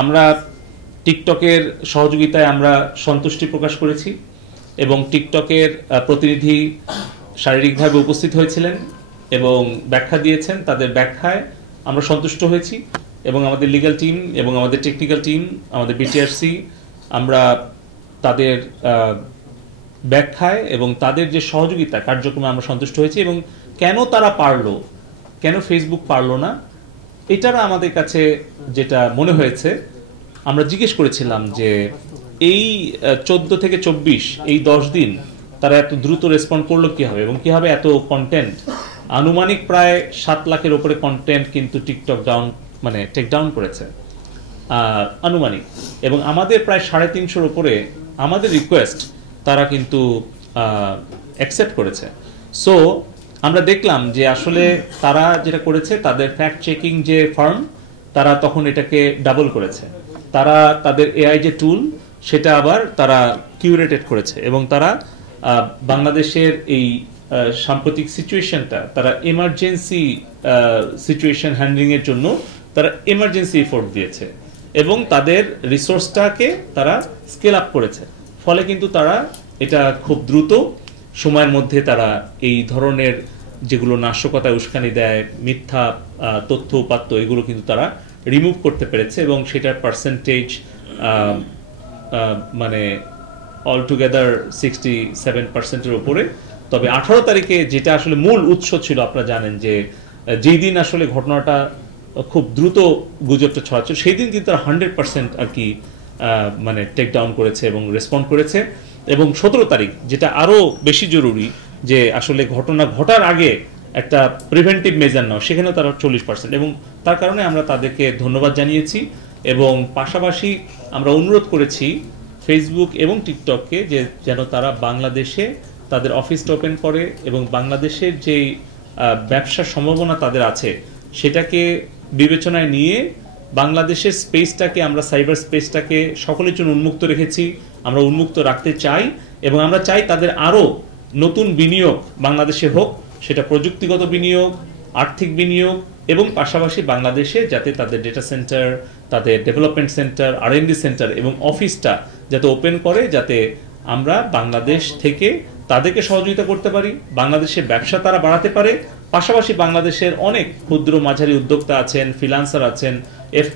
আমরা টিকটকের সহযোগিতায় আমরা সন্তুষ্টি প্রকাশ করেছি এবং টিকটকের প্রতিনিধি শারীরিকভাবে উপস্থিত হয়েছিলেন এবং ব্যাখ্যা দিয়েছেন। তাদের ব্যাখ্যায় আমরা সন্তুষ্ট হয়েছি এবং আমাদের লিগ্যাল টিম এবং আমাদের টেকনিক্যাল টিম, আমাদের বিটিআরসি, আমরা তাদের ব্যাখ্যায় এবং তাদের যে সহযোগিতা কার্যক্রমে আমরা সন্তুষ্ট হয়েছি। এবং কেন তারা পারলো, কেন ফেসবুক পারলো না, এটারা আমাদের কাছে যেটা মনে হয়েছে, আমরা জিজ্ঞেস করেছিলাম যে এই 14 থেকে 24 এই 10 দিন তারা এত দ্রুত রেসপন্ড করলো কীভাবে এবং কীভাবে এত কন্টেন্ট, আনুমানিক প্রায় 7 লাখের ওপরে কন্টেন্ট কিন্তু টিকটক টেক ডাউন করেছে আনুমানিক, এবং আমাদের প্রায় 350-এর উপরে আমাদের রিকোয়েস্ট তারা কিন্তু অ্যাকসেপ্ট করেছে। সো আমরা দেখলাম যে আসলে তারা যেটা করেছে, তাদের ফ্যাক্ট চেকিং যে ফার্ম, তারা তখন এটাকে ডাবল করেছে। তারা তাদের এআই যে টুল, সেটা আবার তারা কিউরেটেড করেছে এবং তারা বাংলাদেশের এই সাম্প্রতিক সিচুয়েশনটা তারা এমার্জেন্সি সিচুয়েশন হ্যান্ডলিংয়ের জন্য তারা এমার্জেন্সি এফোর্ট দিয়েছে এবং তাদের রিসোর্সটাকে তারা স্কেল আপ করেছে। ফলে কিন্তু তারা এটা খুব দ্রুত সময়ের মধ্যে তারা এই ধরনের যেগুলো নাশকতায় উস্কানি দেয়, মিথ্যা তথ্য উপাত্ত, এগুলো কিন্তু তারা রিমুভ করতে পেরেছে এবং সেটার পার্সেন্টেজ অলটুগেদার 67%-এর উপরে। তবে 18 তারিখে যেটা আসলে মূল উৎস ছিল, আপনারা জানেন যে যেই দিন আসলে ঘটনাটা খুব দ্রুত গুজবটা ছড়াচ্ছিল, সেই দিন কিন্তু তারা 100% আর কি টেক ডাউন করেছে এবং রেসপন্ড করেছে। এবং 17 তারিখ, যেটা আরও বেশি জরুরি, যে আসলে ঘটনা ঘটার আগে একটা প্রিভেন্টিভ মেজার নাও, সেখানেও তারা 40%, এবং তার কারণে আমরা তাদেরকে ধন্যবাদ জানিয়েছি। এবং পাশাপাশি আমরা অনুরোধ করেছি ফেসবুক এবং টিকটককে যে যেন তারা বাংলাদেশে তাদের অফিসটা ওপেন করে এবং বাংলাদেশের যে ব্যবসার সম্ভাবনা তাদের আছে সেটাকে বিবেচনায় নিয়ে বাংলাদেশের স্পেসটাকে, আমরা সাইবার স্পেসটাকে সকলের জন্য উন্মুক্ত রেখেছি, আমরা উন্মুক্ত রাখতে চাই এবং আমরা চাই তাদের আরও নতুন বিনিয়োগ বাংলাদেশে হোক, সেটা প্রযুক্তিগত বিনিয়োগ, আর্থিক বিনিয়োগ, এবং পাশাপাশি বাংলাদেশে যাতে তাদের ডেটা সেন্টার, তাদের ডেভেলপমেন্ট সেন্টার, R&D সেন্টার এবং অফিসটা যাতে ওপেন করে, যাতে আমরা বাংলাদেশ থেকে তাদেরকে সহযোগিতা করতে পারি, বাংলাদেশে ব্যবসা তারা বাড়াতে পারে। পাশাপাশি বাংলাদেশের অনেক ক্ষুদ্র মাঝারি উদ্যোক্তা আছেন, ফ্রিল্যান্সার আছেন,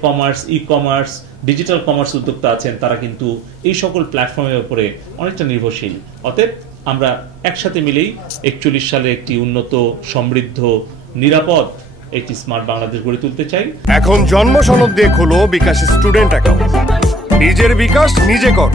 কমার্স, কমার্স, ডিজিটাল কমার্স উদ্যোক্তা আছেন, তারা কিন্তু এই সকল প্ল্যাটফর্মের উপরে অনেকটা নির্ভরশীল। অতএব আমরা একসাথে মিলেই 41 সালে একটি উন্নত, সমৃদ্ধ, নিরাপদ একটি স্মার্ট বাংলাদেশ গড়ে তুলতে চাই। এখন জন্ম সনদ দিয়ে খোলো বিকাশ স্টুডেন্ট অ্যাকাউন্ট, নিজের বিকাশ নিজে কর।